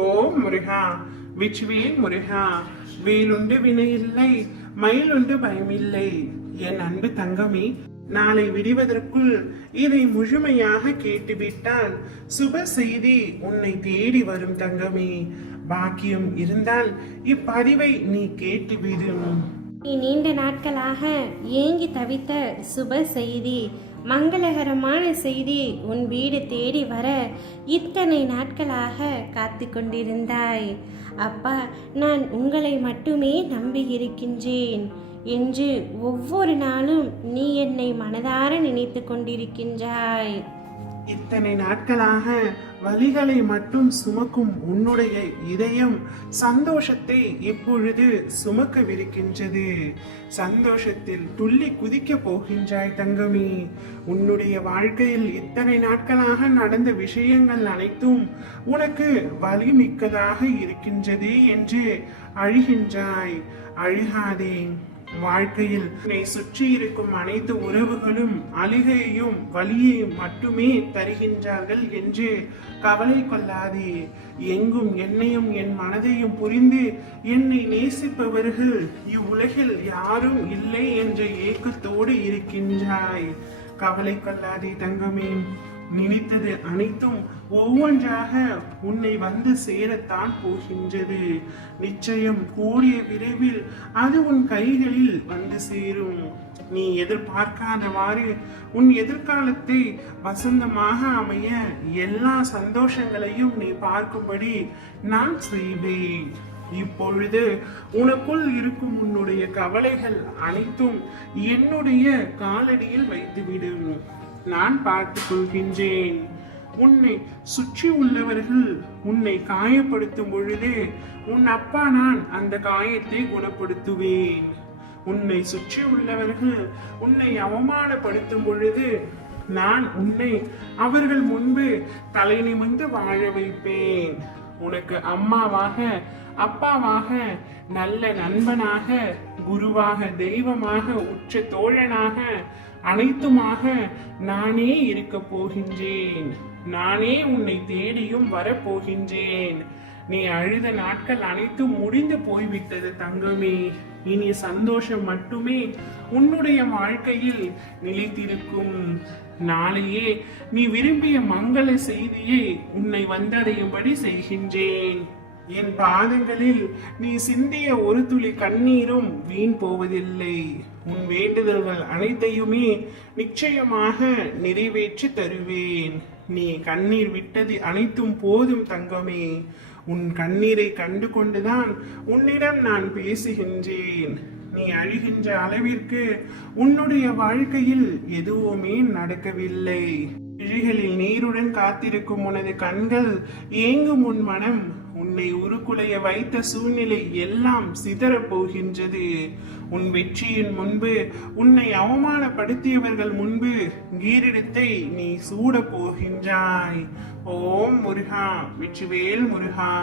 ஓம் முருகா, வெற்றிவேல் முருகா. வேலுண்டு வினையில்லை, மயிலுண்டு பயமில்லை. என் அன்பு தங்கமே, நாளை விடுவதற்குள் இதை முழுமையாக கேட்டுவிட்டால் சுப செய்தி உன்னை தேடி வரும் தங்கமே. பாக்கியம் இருந்தால் இப்பதிவை நீ கேட்டுவிடும். நீ நீண்ட நாட்களாக ஏங்கி தவித்த சுப செய்தி, மங்களகரமான செய்தி உன் வீடு தேடி வர இத்தனை நாட்களாக காத்து கொண்டிருந்தாய். அப்பா, நான் உங்களை மட்டுமே நம்பி இருக்கின்றேன் என்று ஒவ்வொரு நாளும் நீ என்னை மனதார நினைத்து கொண்டிருக்கின்றாய். இத்தனை நாட்களாக வலிகளை மட்டும் சுமக்கும் உன்னுடைய இதயம் சந்தோஷத்தை இப்பொழுது சுமக்கவிருக்கின்றது. சந்தோஷத்தில் துள்ளி குதிக்க போகின்றாய் தங்கமே. உன்னுடைய வாழ்க்கையில் இத்தனை நாட்களாக நடந்த விஷயங்கள் அனைத்தும் உனக்கு வலி மிக்கதாக இருக்கின்றது என்று அழுகின்றாய். அழுகாதே. வாழ்க்கையில் உன்னை சுற்றி இருக்கும் அனைத்து உறவுகளும் அழுகையையும் வலியையும் மட்டுமே தருகின்றார்கள் என்று கவலை கொள்ளாதே. எங்கும் என்னையும் என் மனதையும் புரிந்து என்னை நேசிப்பவர்கள் இவ்வுலகில் யாரும் இல்லை என்ற ஏக்கத்தோடு இருக்கின்றாய். கவலை கொள்ளாதே தங்கமே. நினைத்தது அனைத்தும் ஒவ்வொன்றாக உன்னை வந்து சேரத்தான் போகின்றது. நிச்சயம் கூடிய விரைவில் அது உன் கைகளில் வந்து சேரும். நீ எதிர்பார்க்காதவாறு உன் எதிர்காலத்தை வசந்தமாக அமைய எல்லா சந்தோஷங்களையும் நீ பார்க்கும்படி நான் செய்வேன். இப்பொழுது உனக்குள் இருக்கும் உன்னுடைய கவலைகள் அனைத்தும் என்னுடைய காலடியில் வைத்துவிடும். நான் பார்த்துக் கொள்கின்றேன். உன்னை சுற்றி உள்ளவர்கள் உன்னை காயப்படுத்தும் பொழுது உன் அப்பா நான் அந்த காயத்தை குணப்படுத்துவேன். உன்னை சுற்றி உள்ளவர்கள் உன்னை அவமானப்படுத்தும் பொழுது நான் உன்னை அவர்கள் முன்பு தலை நிமிர்ந்து வாழ வைப்பேன். உனக்கு அம்மாவாக, அப்பாவாக, நல்ல நண்பனாக, குருவாக, தெய்வமாக, உற்ற தோழனாக, அனைத்துமாக நானே இருக்க போகின்றேன். நானே உன்னை தேடியும் வரப்போகின்றேன். நீ அழுத நாட்கள் அனைத்தும் முடிந்து போய்விட்டது தங்கமே. இனி சந்தோஷம் மட்டுமே உன்னுடைய வாழ்க்கையில் நிலைத்திருக்கும். நாளையே நீ விரும்பிய மங்கள செய்தியை உன்னை வந்தடையும்படி செய்கின்றேன். என் பாதங்களில் நீ சிந்திய ஒரு துளி கண்ணீரும் வீண் போவதில்லை. உன் வேண்டுதல்கள் அனைத்தையுமே நிச்சயமாக நிறைவேற்றி தருவேன். நீ கண்ணீர் விட்டது அனைத்தும் போதும் தங்கமே. உன் கண்ணீரை கண்டு கொண்டுதான் உன்னிடம் நான் பேசுகின்றேன். நீ அழுகின்ற அளவிற்கு உன்னுடைய வாழ்க்கையில் எதுவுமே நடக்கவில்லை. விழிகளில் நீருடன் காத்திருக்கும் உனது கண்கள், ஏங்கும் உன் மனம், உன்னை உருக்குலைய வைத்த சூழ்நிலை எல்லாம் சிதறப் போகின்றது. உன் வெற்றியின் முன்பு, உன்னை அவமானப்படுத்தியவர்கள் முன்பு கிரீடத்தை நீ சூட போகின்றாய். ஓம் முருகா, வெற்றிவேல் முருகா.